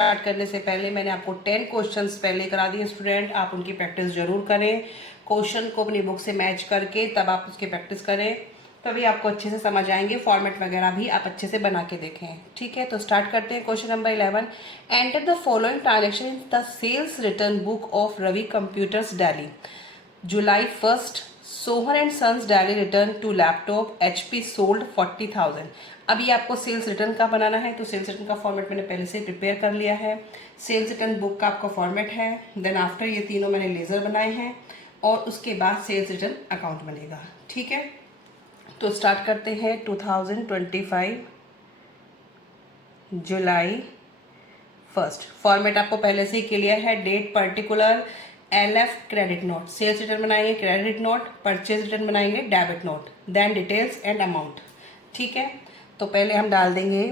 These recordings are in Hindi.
स्टार्ट करने से पहले मैंने आपको 10 क्वेश्चंस पहले करा दिए स्टूडेंट, आप उनकी प्रैक्टिस जरूर करें। क्वेश्चन को अपनी बुक से मैच करके तब आप उसकी प्रैक्टिस करें, तभी आपको अच्छे से समझ आएंगे। फॉर्मेट वगैरह भी आप अच्छे से बना के देखें। ठीक है, तो स्टार्ट करते हैं। Question number 11, enter the following transaction in the sales return book of Ravi computers Delhi. July 1st, Sohan and sons Delhi return two laptop HP sold 40,000। अभी आपको सेल्स रिटर्न का बनाना है, तो सेल्स रिटर्न का फॉर्मेट मैंने पहले से प्रिपेयर कर लिया है। सेल्स रिटर्न बुक का आपका फॉर्मेट है। देन आफ्टर ये तीनों मैंने लेजर बनाए हैं और उसके बाद सेल्स रिटर्न अकाउंट बनेगा। ठीक है, तो स्टार्ट करते हैं। 2025 जुलाई 1st, फॉर्मेट आपको पहले से ही क्लियर है। Date particular, LF credit note, sales return बनाएंगे क्रेडिट नोट, परचेज रिटर्न बनाएंगे debit note, then details and amount. ठीक है, तो पहले हम डाल देंगे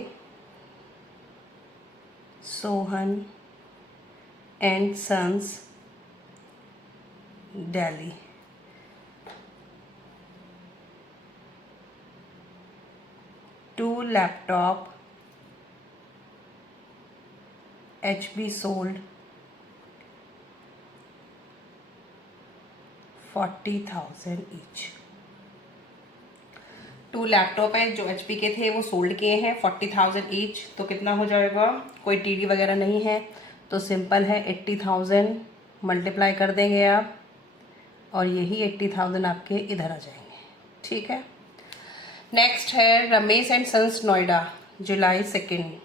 Sohan and sons Delhi, two laptop HP sold 40,000 each. 2 laptop है जो HP के थे, वो सोल्ड किए हैं 40,000 ईच। तो कितना हो जाएगा, कोई TD वगैरह नहीं है, तो सिंपल है 80,000 मल्टीप्लाई कर देंगे आप, और यही 80,000 आपके इधर आ जाएंगे। ठीक है, नेक्स्ट है Ramesh and sons Noida, July 2nd।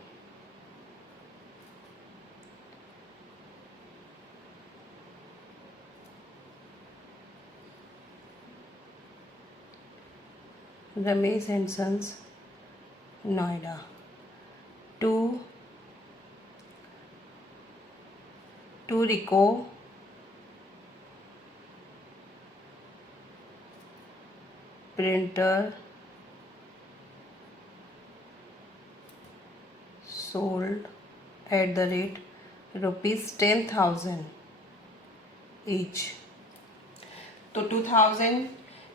Ramesh and sons Noida, two Ricoh printer sold at the rate ₹10,000 each. तो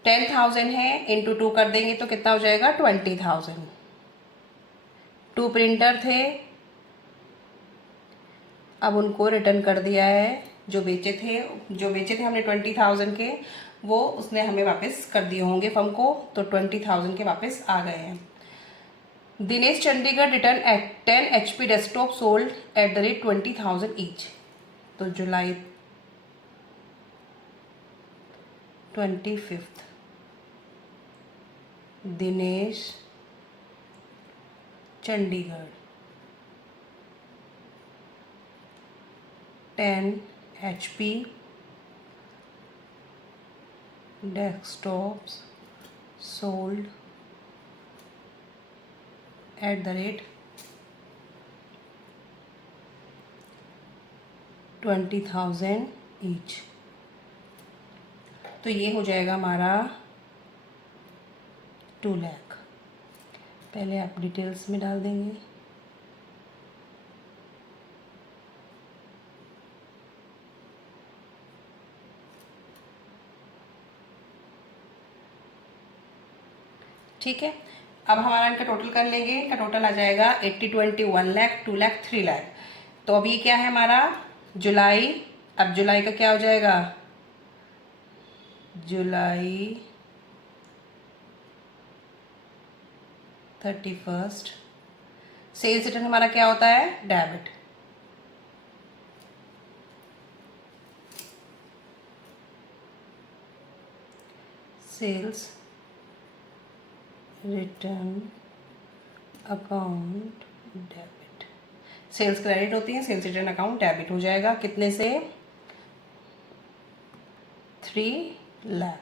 10,000 है, इंटू 2 कर देंगे तो कितना हो जाएगा 20,000। 2 प्रिंटर थे, अब उनको रिटर्न कर दिया है। जो बेचे थे हमने 20,000 के, वो उसने हमें वापस कर दिए होंगे फर्म को, तो 20,000 के वापस आ गए हैं। Dinesh Chandigarh return at 10 HP desktop sold at the rate 20,000 each. तो July 25, Dinesh Chandigarh 10 HP desktops sold at the rate 20,000 each. तो ये हो जाएगा हमारा 2 लाख। पहले आप डिटेल्स में डाल देंगे। ठीक है, अब हमारा इनका टोटल कर लेंगे। इनका टोटल आ जाएगा 80, 20, 1 लाख, 2 लाख, 3 लाख। तो अभी क्या है हमारा जुलाई, अब जुलाई का क्या हो जाएगा, जुलाई 31st। सेल्स रिटर्न हमारा क्या होता है, debit. Sales return account debit, sales credit होती है, सेल्स रिटर्न अकाउंट डेबिट हो जाएगा। कितने से, 3 लाख।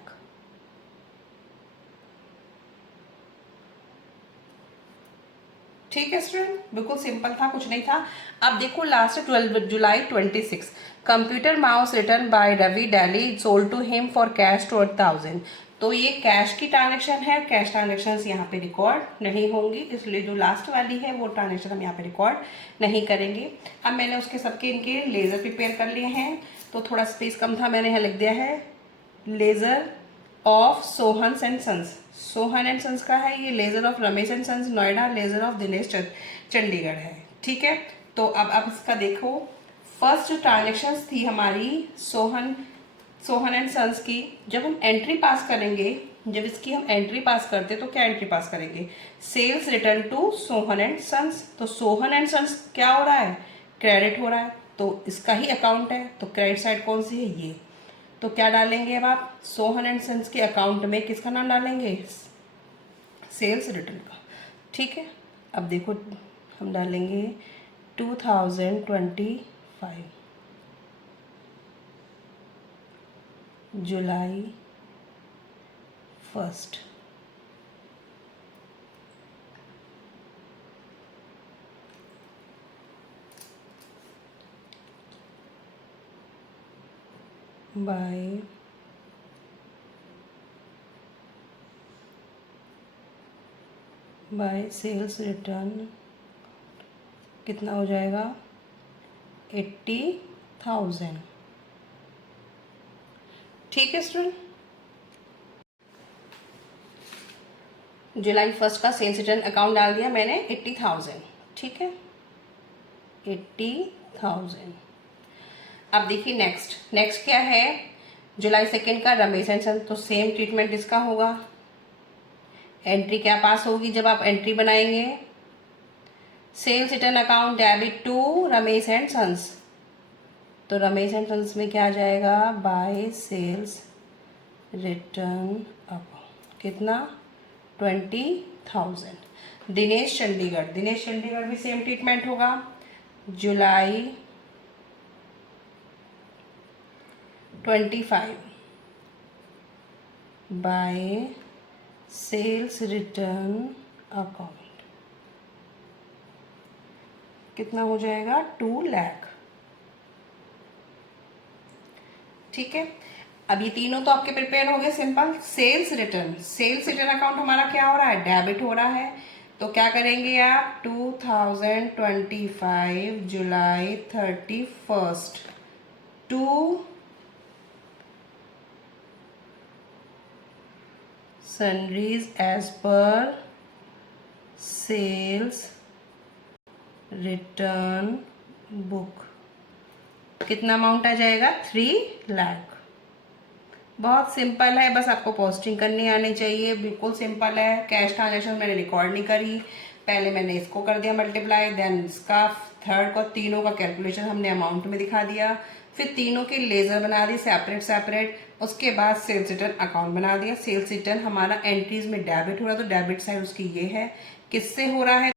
ठीक है स्टूडेंट, बिल्कुल सिंपल था, कुछ नहीं था। अब देखो last 12 July 26, computer mouse return by Ravi Delhi sold to him for cash 20,000। तो ये कैश की ट्रांजेक्शन है, कैश ट्रांजेक्शन यहाँ पे रिकॉर्ड नहीं होंगी, इसलिए जो लास्ट वाली है वो ट्रांजेक्शन हम यहाँ पे रिकॉर्ड नहीं करेंगे। अब मैंने उसके सबके इनके लेजर प्रिपेयर कर लिए हैं, तो थोड़ा स्पेस कम था, मैंने यहाँ लिख दिया है ledger of Sohan and sons. Sohan and sons का है ये, ledger of Ramesh and sons Noida, ledger of Dinesh Chandigarh है। ठीक है, तो अब आप इसका देखो, फर्स्ट ट्रांजेक्शन थी हमारी सोहन एंड सन्स की। जब हम एंट्री पास करेंगे, जब इसकी हम एंट्री पास करते तो क्या एंट्री पास करेंगे, sales return to Sohan and sons. तो सोहन एंड सन्स क्या हो रहा है, क्रेडिट हो रहा है, तो इसका ही अकाउंट है, तो क्रेडिट साइड कौन सी है, ये। तो क्या डालेंगे अब आप, सोहन एंड सन्स के अकाउंट में किसका नाम डालेंगे, सेल्स रिटर्न का। ठीक है, अब देखो हम डालेंगे 2025 जुलाई 1 बाय सेल्स रिटर्न कितना हो जाएगा, 80,000। ठीक है स्टूडेंट, जुलाई 1 का सेल्स रिटर्न अकाउंट डाल दिया मैंने 80,000। ठीक है, 80,000। अब देखिए नेक्स्ट क्या है, जुलाई 2 का रमेश एंड सन, तो सेम ट्रीटमेंट इसका होगा। एंट्री क्या पास होगी जब आप एंट्री बनाएंगे, sales return account debit to Ramesh and sons. तो रमेश एंड सन्स में क्या आ जाएगा, बाय सेल्स रिटर्न अकाउंट कितना, 20,000। दिनेश चंडीगढ़ भी सेम ट्रीटमेंट होगा। जुलाई 25 बाय सेल्स रिटर्न अकाउंट कितना हो जाएगा, 2 लाख। ठीक है, अब ये तीनों तो आपके प्रिपेयर हो गए सिंपल। सेल्स रिटर्न अकाउंट हमारा क्या हो रहा है, डेबिट हो रहा है। तो क्या करेंगे आप, 2025 July 31 to sundries as per sales return book कितना अमाउंट आ जाएगा, 3 लाख। बहुत सिंपल है, बस आपको पोस्टिंग करनी आनी चाहिए, बिल्कुल सिंपल है। कैश ट्रांजेक्शन मैंने रिकॉर्ड नहीं करी, पहले मैंने इसको कर दिया मल्टीप्लाई, देन इसका थर्ड को, तीनों का कैलकुलेशन हमने अमाउंट में दिखा दिया, फिर तीनों के लेजर बना दिए सेपरेट। उसके बाद सेल्स रिटर्न अकाउंट बना दिया। सेल्स रिटर्न हमारा एंट्रीज में डेबिट हो रहा है, तो डेबिट साइड उसकी ये है। किससे हो रहा है,